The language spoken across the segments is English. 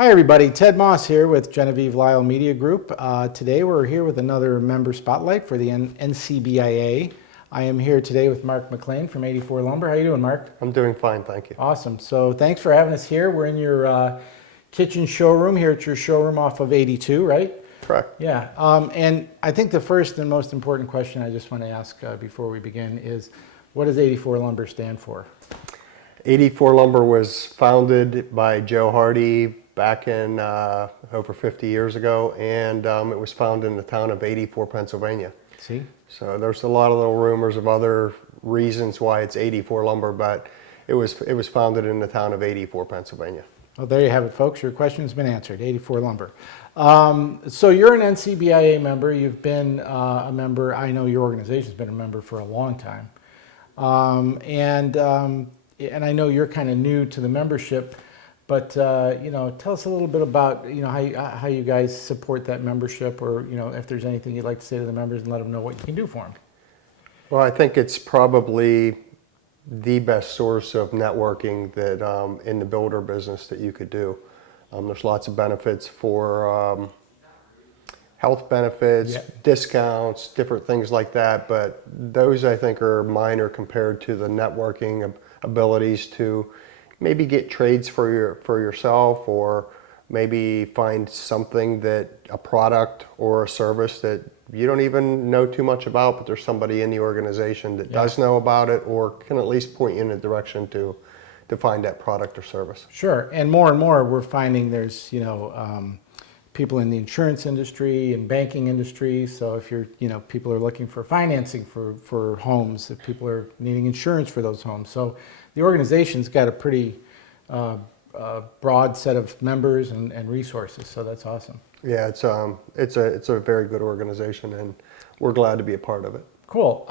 Hi everybody, Ted Moss here with Genevieve Lyle Media Group. Today we're here with another member spotlight for the NCBIA. I am here today with Mark McClaine from 84 Lumber. How you doing, Mark? I'm doing fine, thank you. Awesome. So thanks for having us here. We're in your kitchen showroom here at your showroom off of 82, right? Correct. Yeah. And I think the first and most important question I just want to ask before we begin is, what does 84 Lumber stand for? 84 Lumber was founded by Joe Hardy back in over 50 years ago, and it was found in the town of 84, Pennsylvania. See? So there's a lot of little rumors of other reasons why it's 84 Lumber, but it was founded in the town of 84, Pennsylvania. Well, there you have it, folks. Your question's been answered. 84 Lumber. So you're an NCBIA member. You've been a member. I know your organization's been a member for a long time, and I know you're kind of new to the membership. But tell us a little bit about how you guys support that membership, or if there's anything you'd like to say to the members and let them know what you can do for them. Well, I think it's probably the best source of networking that in the builder business that you could do. There's lots of benefits for health benefits, discounts, different things like that. But those I think are minor compared to the networking abilities to maybe get trades for yourself, or maybe find something that a product or a service that you don't even know too much about, but there's somebody in the organization that does know about it, or can at least point you in a direction to find that product or service. Sure, and more we're finding there's people in the insurance industry and banking industry. So if you're people are looking for financing for homes, if people are needing insurance for those homes. So the organization's got a pretty broad set of members and resources, so that's awesome. Yeah, it's a very good organization, and we're glad to be a part of it. Cool.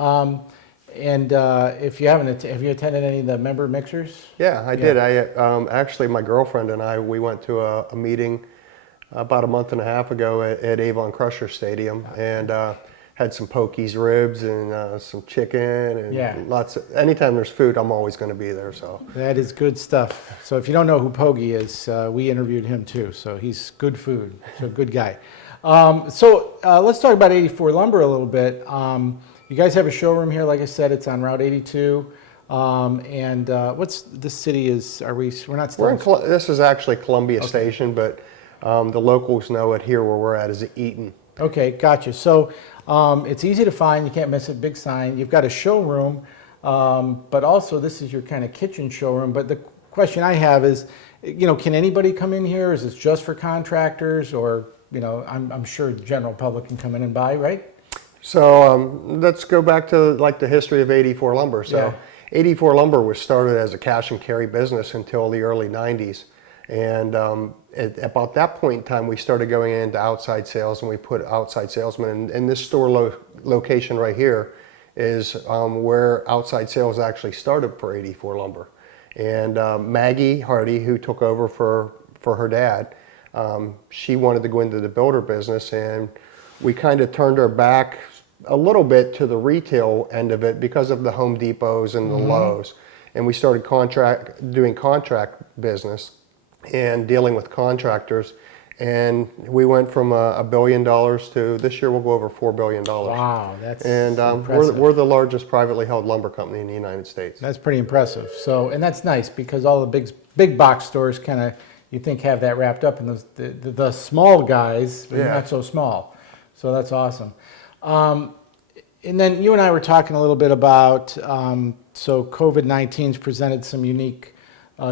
And if you haven't, have you attended any of the member mixers? Yeah, I did. I actually, my girlfriend and I, we went to a meeting about a month and a half ago at Avon Crusher Stadium, and had some Pokey's ribs and some chicken and lots of, anytime there's food, I'm always going to be there. So that is good stuff. So if you don't know who Pokey is, we interviewed him too. So he's good food, so good guy. So let's talk about 84 Lumber a little bit. You guys have a showroom here, like I said, it's on Route 82. And what's the city is? We're not still this is actually Columbia Station, but the locals know it here where we're at is Eaton. Okay, gotcha. So it's easy to find. You can't miss it. Big sign. You've got a showroom, but also this is your kind of kitchen showroom. But the question I have is, can anybody come in here? Is this just for contractors, or I'm sure the general public can come in and buy, right? So let's go back to like the history of 84 Lumber. So 84 Lumber was started as a cash and carry business until the early 90s. And at about that point in time, we started going into outside sales, and we put outside salesmen. And this store location right here is where outside sales actually started for 84 Lumber. And Maggie Hardy, who took over for her dad, she wanted to go into the builder business, and we kind of turned our back a little bit to the retail end of it because of the Home Depots and the Lowe's. And we started doing contract business and dealing with contractors, and we went from $1 billion to this year we'll go over $4 billion. Wow, that's impressive. We're the largest privately held lumber company in the United States. That's pretty impressive. So, and that's nice because all the big box stores kind of, you think, have that wrapped up, and the small guys, they're not so small. So that's awesome. And then you and I were talking a little bit about so COVID-19's presented some unique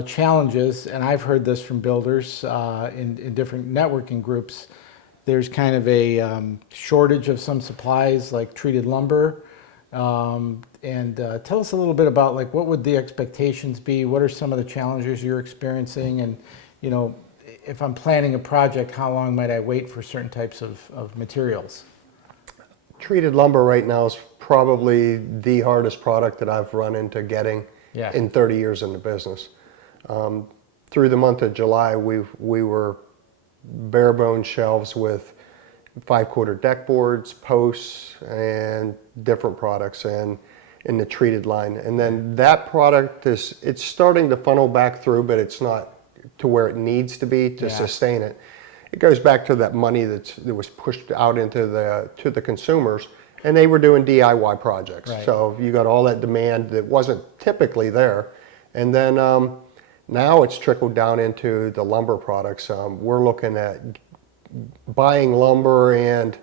challenges, and I've heard this from builders in different networking groups. There's kind of a shortage of some supplies like treated lumber. And tell us a little bit about, like, what would the expectations be? What are some of the challenges you're experiencing? And if I'm planning a project, how long might I wait for certain types of materials? Treated lumber right now is probably the hardest product that I've run into getting in 30 years in the business. Through the month of July, we were bare bone shelves with 5/4 deck boards, posts, and different products in the treated line. And then that product it's starting to funnel back through, but it's not to where it needs to be to Yeah. sustain it. It goes back to that money that was pushed out into the consumers, and they were doing DIY projects. Right. So you got all that demand that wasn't typically there, and then now it's trickled down into the lumber products. We're looking at buying lumber and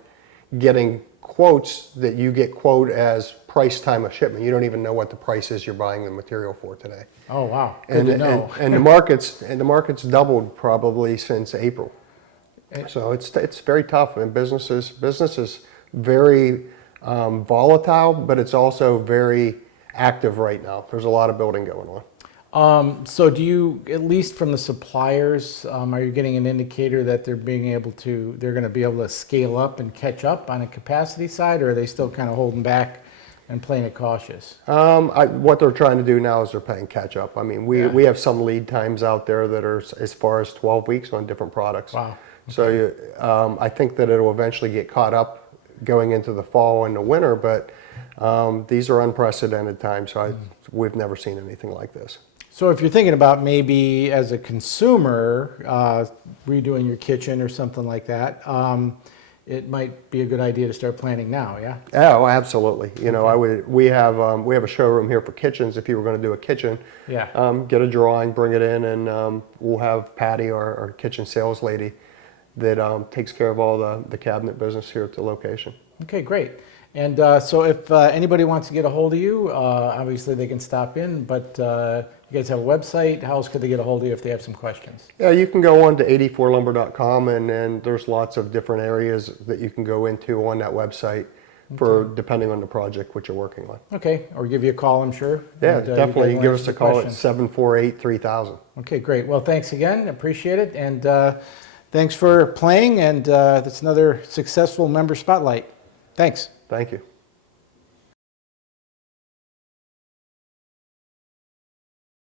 getting quotes that you get quote as price time of shipment. You don't even know what the price is you're buying the material for today. Oh, wow. Good to know. And the market's doubled probably since April. So it's very tough, and business is very volatile, but it's also very active right now. There's a lot of building going on. So do you, at least from the suppliers, are you getting an indicator that they're going to be able to scale up and catch up on a capacity side, or are they still kind of holding back and playing it cautious? What they're trying to do now is they're playing catch up. I mean, Yeah. we have some lead times out there that are as far as 12 weeks on different products. Wow. So I think that it'll eventually get caught up going into the fall and the winter, but these are unprecedented times. So we've never seen anything like this. So if you're thinking about maybe as a consumer redoing your kitchen or something like that, it might be a good idea to start planning now, yeah? Oh, absolutely. You know, we have a showroom here for kitchens. If you were going to do a kitchen, Yeah. get a drawing, bring it in, and we'll have Patty, our kitchen sales lady, that takes care of all the cabinet business here at the location. Okay, great. And so if anybody wants to get a hold of you, obviously they can stop in, but you guys have a website. How else could they get a hold of you if they have some questions? Yeah, you can go on to 84lumber.com, and there's lots of different areas that you can go into on that website for depending on the project which you're working on. Okay, or give you a call, I'm sure. Yeah, And, you definitely. guys You give will us a answer call at questions. 748-3000. Okay, great. Well, thanks again. Appreciate it. And thanks for playing. And that's another successful member spotlight. Thanks. Thank you.